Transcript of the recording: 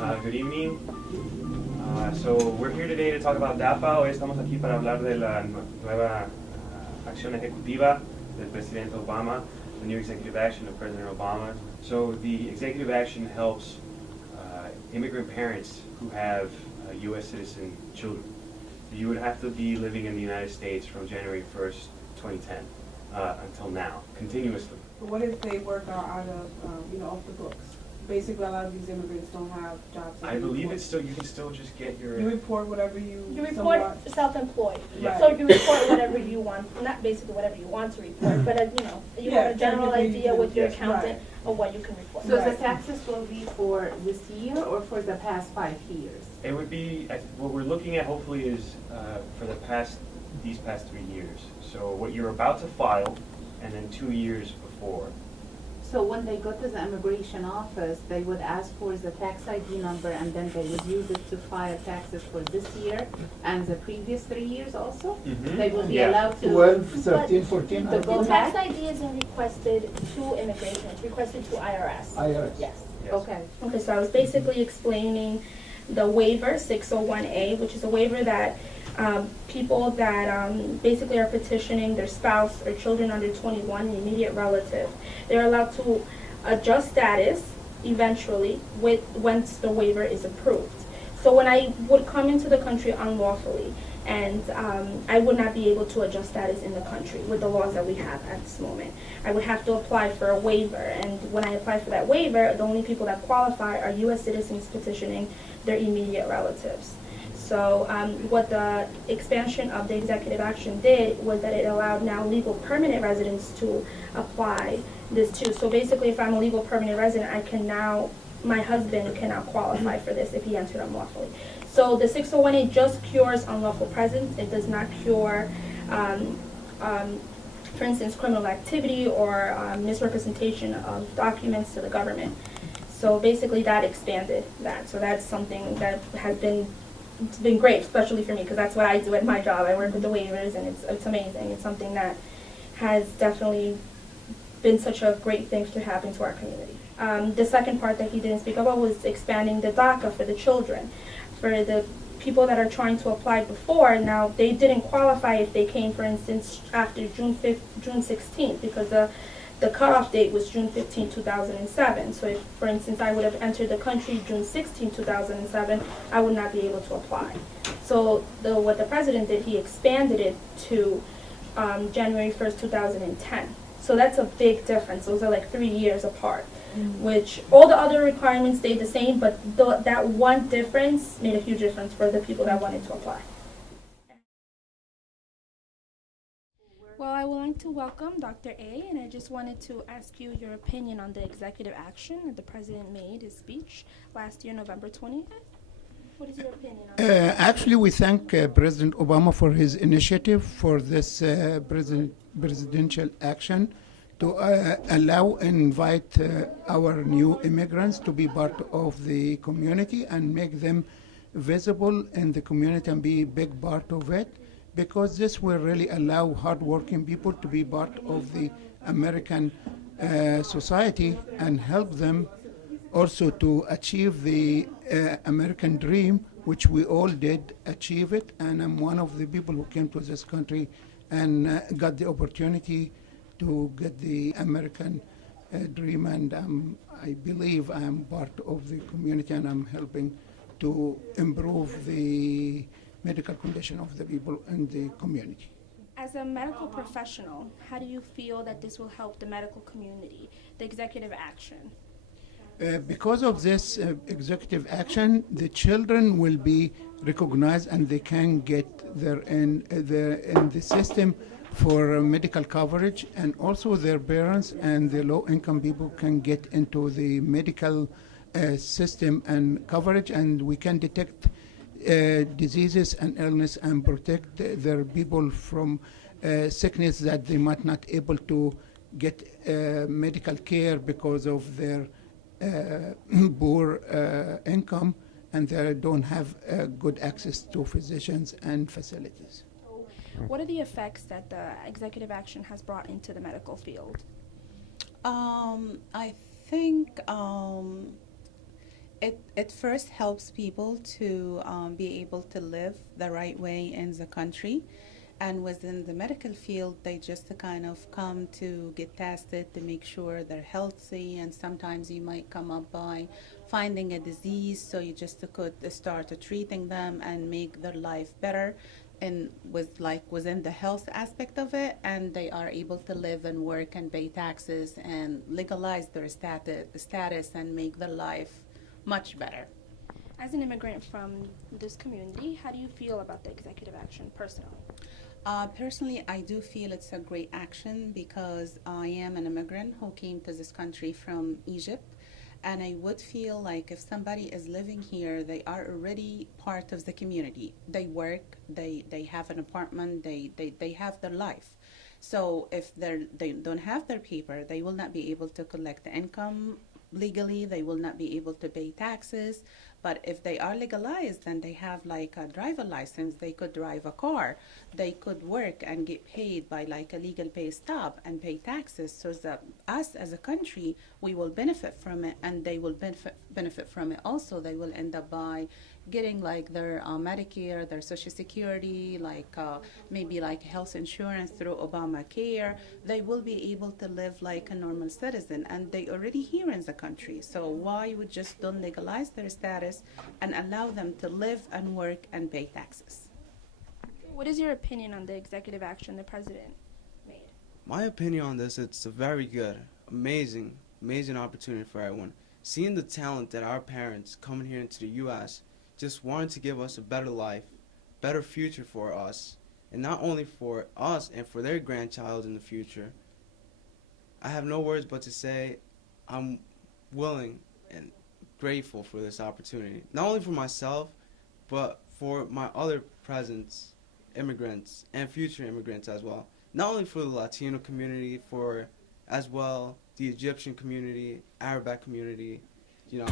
Good evening. So we're here today to talk about DAPA. Hoy estamos aquí para hablar de la nueva acción ejecutiva del presidente Obama, the new executive action of President Obama. So the executive action helps immigrant parents who have U.S. citizen children. You would have to be living in the United States from January 1st, 2010 until now, continuously. But what if they work out of, off the books? Basically, a lot of these immigrants don't have jobs. I believe it's still, you can still just get your... You report whatever you... You report self-employed, Yeah. so you report whatever you want, not basically whatever you want to report, but you have a general technically idea you with your do. accountant of what you can report. So the Right. taxes will be for this year or for the past 5 years? It would be, what we're looking at hopefully is for these past 3 years. So what you're about to file, and then 2 years before. So when they go to the immigration office, they would ask for the tax ID number and then they would use it to file taxes for this year and the previous 3 years also? Mhm. They will be Yeah. allowed to... 12, 13, 14, The The go tax back? ID isn't requested to immigration, it's requested to IRS. IRS. Yes. Yes. Okay. Okay, so I was basically explaining the waiver, 601A, which is a waiver that people that basically are petitioning their spouse or children under 21, an immediate relative, they're allowed to adjust status eventually once the waiver is approved. So when I would come into the country unlawfully, and I would not be able to adjust status in the country with the laws that we have at this moment. I would have to apply for a waiver, and when I apply for that waiver, the only people that qualify are U.S. citizens petitioning their immediate relatives. So what the expansion of the executive action did was that it allowed now legal permanent residents to apply this too. So basically, if I'm a legal permanent resident, my husband can now qualify for this if he entered unlawfully. So the 601A just cures unlawful presence. It does not cure, for instance, criminal activity or misrepresentation of documents to the government. So basically that expanded that. So that's something that has been great, especially for me, because that's what I do at my job. I work with the waivers, and it's amazing. It's something that has definitely been such a great thing to happen to our community. The second part that he didn't speak about was expanding the DACA for the children. For the people that are trying to apply before, now they didn't qualify if they came, for instance, after June 16th, because the cutoff date was June 15, 2007. So if, for instance, I would have entered the country June 16, 2007, I would not be able to apply. So what the president did, he expanded it to January 1st, 2010. So that's a big difference. Those are like 3 years apart, which all the other requirements stayed the same, but that one difference made a huge difference for the people that wanted to apply. Well, I would like to welcome Dr. A, and I just wanted to ask you your opinion on the executive action that the president made, his speech last year, November 20th. What is your opinion on that? Actually, we thank President Obama for his initiative for this presidential action to allow and invite our new immigrants to be part of the community and make them visible in the community and be a big part of it, because this will really allow hardworking people to be part of the American society and help them also to achieve the American dream, which we all did achieve it. And I'm one of the people who came to this country and got the opportunity to get the American dream. And I believe I'm part of the community, and I'm helping to improve the medical condition of the people in the community. As a medical professional, how do you feel that this will help the medical community, the executive action? Because of this executive action, the children will be recognized and they can get in the system for medical coverage, and also their parents and the low-income people can get into the medical system and coverage, and we can detect diseases and illness and protect their people from sickness that they might not able to get medical care because of their poor income, and they don't have good access to physicians and facilities. What are the effects that the executive action has brought into the medical field? I think It first helps people to be able to live the right way in the country. And within the medical field, they just kind of come to get tested to make sure they're healthy. And sometimes you might come up by finding a disease, so you just could start treating them and make their life better. And within the health aspect of it, and they are able to live and work and pay taxes and legalize their status and make their life much better. As an immigrant from this community, how do you feel about the executive action personally? Personally, I do feel it's a great action because I am an immigrant who came to this country from Egypt. And I would feel like if somebody is living here, they are already part of the community. They work, they have an apartment, they have their life. So if they don't have their paper, they will not be able to collect the income legally, they will not be able to pay taxes. But if they are legalized and they have like a driver license, they could drive a car, they could work and get paid by like a legal pay stub and pay taxes, so that us as a country, we will benefit from it and they will benefit from it also. They will end up by getting like their Medicare, their Social Security, like maybe like health insurance through Obamacare. They will be able to live like a normal citizen, and they already here in the country. So why we just don't legalize their status and allow them to live and work and pay taxes? What is your opinion on the executive action the president made? My opinion on this, it's a very good, amazing opportunity for everyone. Seeing the talent that our parents coming here into the U.S. just wanted to give us a better life, better future for us, and not only for us and for their grandchild in the future. I have no words but to say I'm willing and grateful for this opportunity, not only for myself, but for my other present immigrants and future immigrants as well. Not only for the Latino community, for as well the Egyptian community, Arabic community, you know.